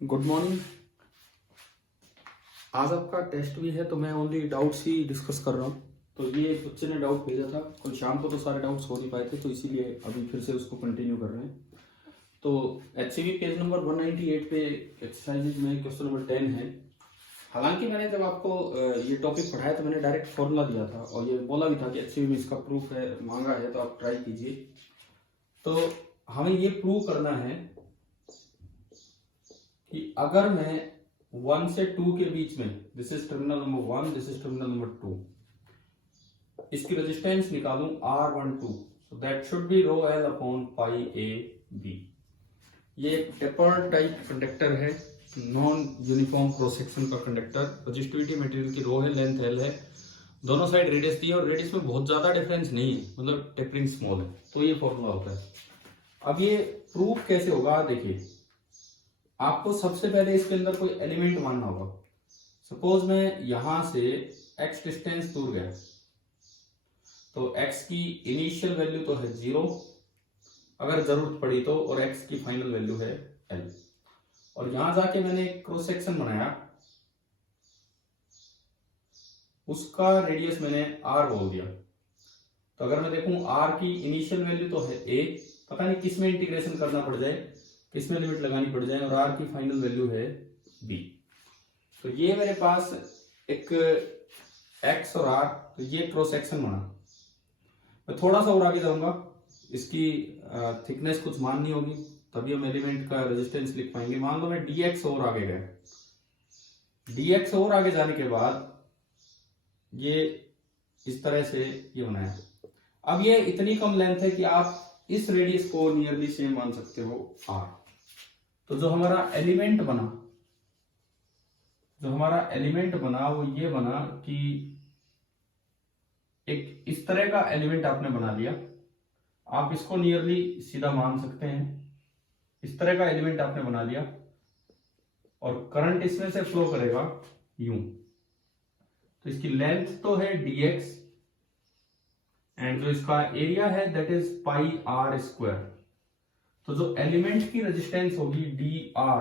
Good morning. आज आपका test भी है तो मैं ओनली डाउट्स ही डिस्कस कर रहा हूँ। तो ये एक बच्चे ने डाउट भेजा था, कल शाम को तो सारे डाउट्स हो नहीं पाए थे, तो इसीलिए अभी फिर से उसको कंटिन्यू कर रहे हैं। तो HCV पेज नंबर 198 पे एक्सरसाइज में क्वेश्चन नंबर 10 है। हालांकि मैंने जब आपको ये टॉपिक पढ़ाया तो मैंने डायरेक्ट फॉर्मूला दिया था और ये बोला भी था कि HCV में इसका प्रूफ है, मांगा है, तो आप ट्राई कीजिए। तो हमें ये प्रूव करना है कि अगर मैं 1 से 2 के बीच में, this is terminal number 1, this is terminal number 2, इसकी रेजिस्टेंस निकालूं R12, so that should be rho L upon pi A B. ये एक टेपर टाइप कंडक्टर है, नॉन यूनिफॉर्म क्रॉस सेक्शन का कंडक्टर। रजिस्टिविटी मटेरियल की रो है, length L है, दोनों साइड रेडियस दी है और रेडियस में बहुत ज्यादा डिफरेंस नहीं है, मतलब टेपरिंग स्मॉल है, तो ये फॉर्मूला होता है। अब ये प्रूफ कैसे होगा, देखिए आपको सबसे पहले इसके अंदर कोई एलिमेंट मानना होगा। सपोज मैं यहां से x डिस्टेंस दूर गया तो x की इनिशियल वैल्यू तो है 0, अगर जरूरत पड़ी तो, और x की फाइनल वैल्यू है L। और यहां जाके मैंने एक क्रॉस सेक्शन बनाया, उसका रेडियस मैंने r बोल दिया। तो अगर मैं देखूं r की इनिशियल वैल्यू तो है a, पता नहीं किस में इंटीग्रेशन करना पड़ जाए, किस में लिमिट लगानी पड़ जाए, और r की फाइनल वैल्यू है b। तो ये मेरे पास एक x और r, तो ये क्रॉस सेक्शन बना। मैं थोड़ा सा और आगे जाऊंगा, इसकी थिकनेस कुछ माननी होगी तभी हम एलिमेंट का रेजिस्टेंस लिख पाएंगे। मान लो मैं dx और आगे गया, dx और आगे जाने के बाद ये इस तरह से ये बनाया। अब ये इतनी कम लेंथ है कि आप इस रेडियस को नियरली सेम मान सकते हो r। तो जो हमारा एलिमेंट बना वो ये बना कि एक इस तरह का एलिमेंट आपने बना लिया, आप इसको नियरली सीधा मान सकते हैं। इस तरह का एलिमेंट आपने बना लिया और करंट इसमें से फ्लो करेगा यूं। तो इसकी लेंथ तो है dx एंड जो इसका एरिया है that is pi r square. तो जो एलिमेंट की रेजिस्टेंस होगी dr,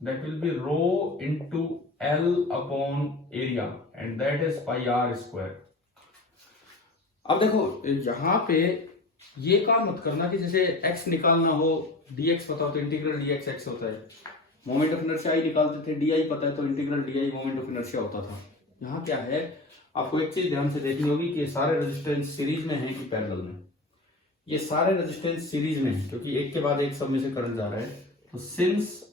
that will be rho into L upon area and that is pi r square. अब देखो यहां पे ये काम मत करना कि जैसे x निकालना हो, dx पता हो तो इंटीग्रल dx x होता है, मोमेंट ऑफ इनर्शिया i निकालते थे, di पता है तो integral di moment of inertia होता था। यहाँ क्या है, आपको एक चीज ध्यान से देखनी होगी कि सारे रेजिस्टेंस सीरीज में है कि पैरेलल में। ये सारे रेजिस्टेंस सीरीज में है क्योंकि एक के बाद एक सब में से करंट जा रहा है। तो since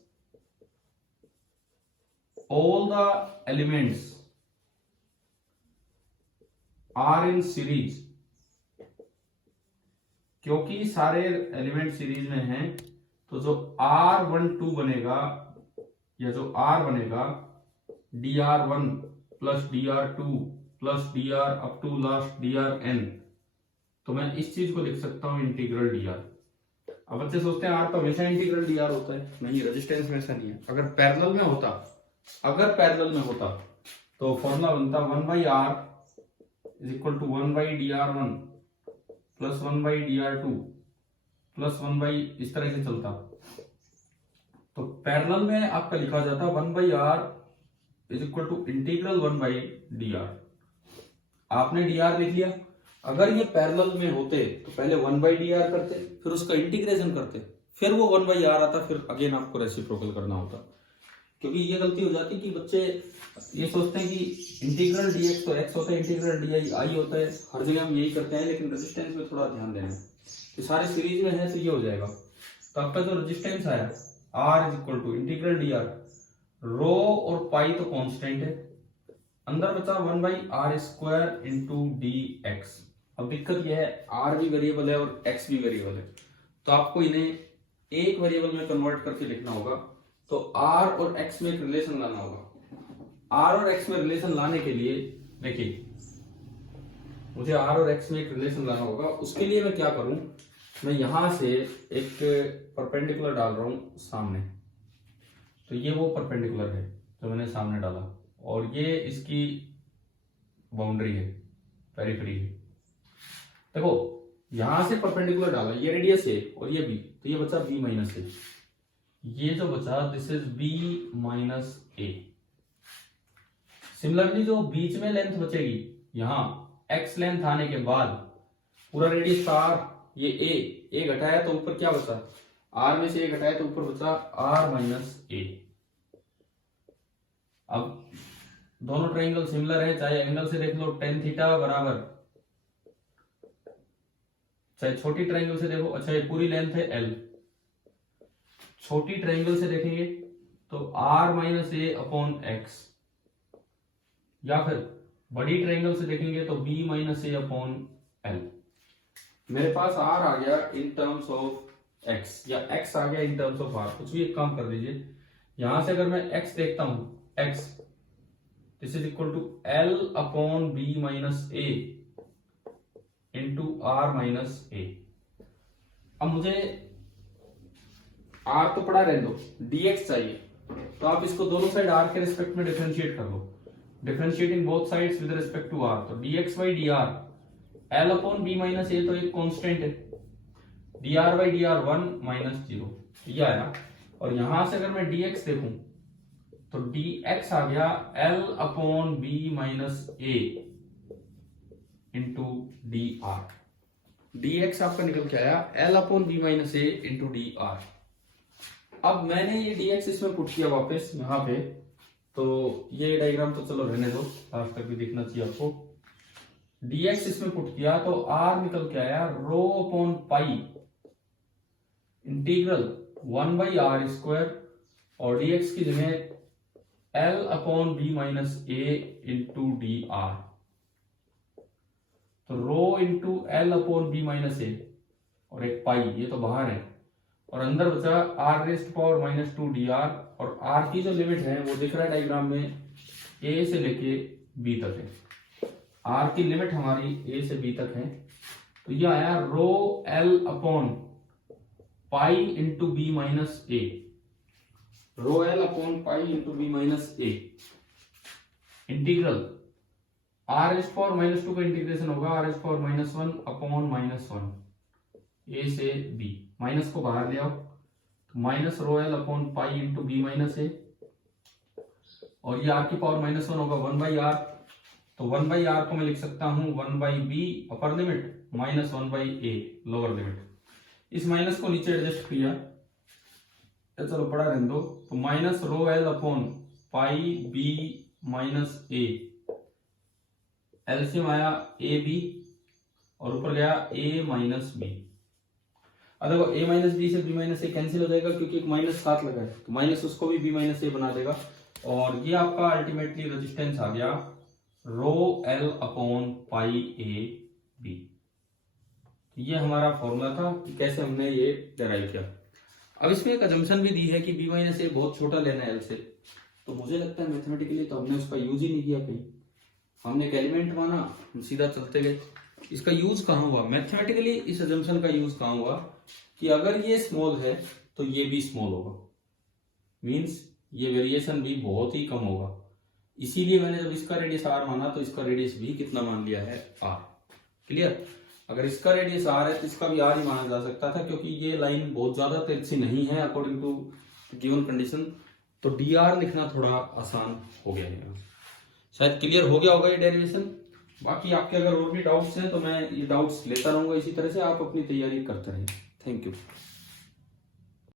all the elements are in series, क्योंकि सारे एलिमेंट सीरीज में हैं, तो जो R12 बनेगा या जो R बनेगा dr1 plus dr2 plus dr up to last drn, तो मैं इस चीज को लिख सकता हूं इंटीग्रल dr। अब बच्चे सोचते हैं R तो हमेशा इंटीग्रल dr होता है, नहीं, रेजिस्टेंस में ऐसा नहीं है। अगर पैरेलल में होता तो फॉर्मूला बनता 1/r is equal to 1/dr1 plus 1/dr2 plus 1 इस तरह से चलता। तो पैरेलल में आपका लिखा जाता 1/r is equal to integral 1/dr। आपने dr लिख लिया। अगर ये पैरेलल में होते तो पहले 1/dr करते, फिर उसका इंटीग्रेशन करते, फिर वो 1/r आता, फिर अगेन आपको रेसिप्रोकल करना होता। क्योंकि ये गलती हो जाती कि बच्चे ये सोचते हैं कि इंटीग्रल dx तो x होता है, इंटीग्रल di i होता है, हर जगह हम यही करते हैं, लेकिन रेजिस्टेंस में थोड़ा ध्यान देना है। तो सारे सीरीज में है तो ये हो जाएगा। तो आपका जो रेजिस्टेंस आया r is equal to integral dr, rho और पाई तो कांस्टेंट है, अंदर बचा 1/r स्क्वायर इंटू dx। अब दिक्कत यह है r भी वेरिएबल है और x भी वेरिएबल है, तो आपको इन्हें एक वेरिएबल में कन्वर्ट करके लिखना होगा। तो r और x में एक रिलेशन लाना होगा। r और x में रिलेशन लाने के लिए देखिए, मुझे r और x में एक रिलेशन लाना होगा। उसके लिए मैं क्या करूं, मैं यहां से एक परपेंडिकुलर डाल रहा हूं सामने, तो ये वो परपेंडिकुलर है जो मैंने सामने डाला, और ये इसकी बाउंड्री है, पेरिफेरी है। देखो यहां से परपेंडिकुलर डाला, ये रेडियस है और ये b, तो ये बचा b माइनस है। ये जो बचा this is B minus A. Similarly जो बीच में लेंथ बचेगी यहां एक्स लेंथ आने के बाद पूरा रेडियस आर, ये ए घटाया तो ऊपर क्या बचा, आर में से ए घटाया तो ऊपर बचा आर माइनस ए। अब दोनों ट्रायंगल सिमिलर है, चाहे एंगल से देख लो टेन थीटा बराबर, चाहे छोटी ट्रायंगल से देखो, अच्छा ये पूरी लेंथ है एल, छोटी ट्रायंगल से देखेंगे तो R minus A upon X, या फिर बड़ी ट्रायंगल से देखेंगे तो B minus A upon L. मेरे पास आर आ गया इन टर्म्स ऑफ एक्स या एक्स आ गया इन टर्म्स ऑफ आर। कुछ भी एक काम कर दीजिए, यहां से अगर मैं एक्स देखता हूं, X this is equal to L upon B minus A into R minus A. अब मुझे आर तो पड़ा रहने दो, dx चाहिए, तो आप इसको दोनों साइड आर के रिस्पेक्ट में डिफरेंशिएट कर लो, differentiating both sides with respect to R. तो dx by D R L upon B minus A तो एक कांस्टेंट है, dr बाई डी आर 1 माइनस 0 ये आया। और यहां से अगर मैं dx देखूं तो dx आ गया L upon B minus A into D are. dx आपका निकल के आया L upon B minus A into D are. अब मैंने ये dx इसमें पुट किया वापस यहाँ पे, तो ये डायग्राम तो चलो रहने दो, लास्ट तक भी दिखना चाहिए आपको। dx इसमें पुट किया तो r निकल के आया rho upon pi integral 1 by R square, और dx की जगह l upon B minus A into D R. तो rho into L upon B minus A और एक पाई, ये तो बाहर है, और अंदर बचा R raised power minus 2 D R. और आर की जो लिमिट है वो दिख रहा है डायग्राम में, ए से लेके बी तक है। आर की लिमिट हमारी ए से बी तक है, तो ये आया rho L upon pi into B minus A, rho L upon pi into B minus A integral R raised power minus 2 का इंटीग्रेशन होगा R raised power minus 1 upon minus 1 A से बी। माइनस को बाहर ले आओ तो minus rho L upon pi into B minus A, और ये आर की पावर माइनस 1 होगा 1 बाई आर, तो 1 बाई आर को मैं लिख सकता हूं 1 by B upper limit minus 1 by A lower limit. इस माइनस को नीचे एडजस्ट किया, चलो पड़ा रहने दो, तो minus rho L upon pi B minus A, LCM आया ए बी और ऊपर गया ए माइनस बी। अब देखो ए माइनस बी से बी माइनस ए कैंसिल हो जाएगा क्योंकि एक माइनस साथ लगा है, तो माइनस उसको भी बी माइनस ए बना देगा, और ये आपका अल्टीमेटली रेजिस्टेंस आ गया rho L upon pi A B. ये हमारा फॉर्मूला था कि कैसे हमने ये डेराइव किया। अब इसमें एक अजम्पशन भी दी है कि बी माइनस ए बहुत छोटा लेना है एल से, तो मुझे लगता है मैथमेटिकली तो हमने उसका यूज ही नहीं किया कहीं, हमने एक एलिमेंट माना, हम सीधा चलते गए। इसका यूज कहाँ हुआ मैथमेटिकली, इस अजम्पशन का यूज कहाँ हुआ कि अगर ये स्मॉल है तो ये भी स्मॉल होगा, मींस ये वेरिएशन भी बहुत ही कम होगा। इसीलिए मैंने जब इसका रेडियस आर माना तो इसका रेडियस भी कितना मान लिया है आर। क्लियर? अगर इसका रेडियस आर है तो इसका भी आर ही माना जा सकता था, क्योंकि ये लाइन बहुत ज्यादा तिरछी नहीं है अकॉर्डिंग टू गिवन कंडीशन, तो डी आर लिखना थोड़ा आसान हो गया है। शायद क्लियर हो गया होगा ये डेरिवेशन। बाकी आपके अगर और भी डाउट्स हैं तो मैं ये डाउट्स लेता रहूंगा, इसी तरह से आप अपनी तैयारी करते रहें। Thank you.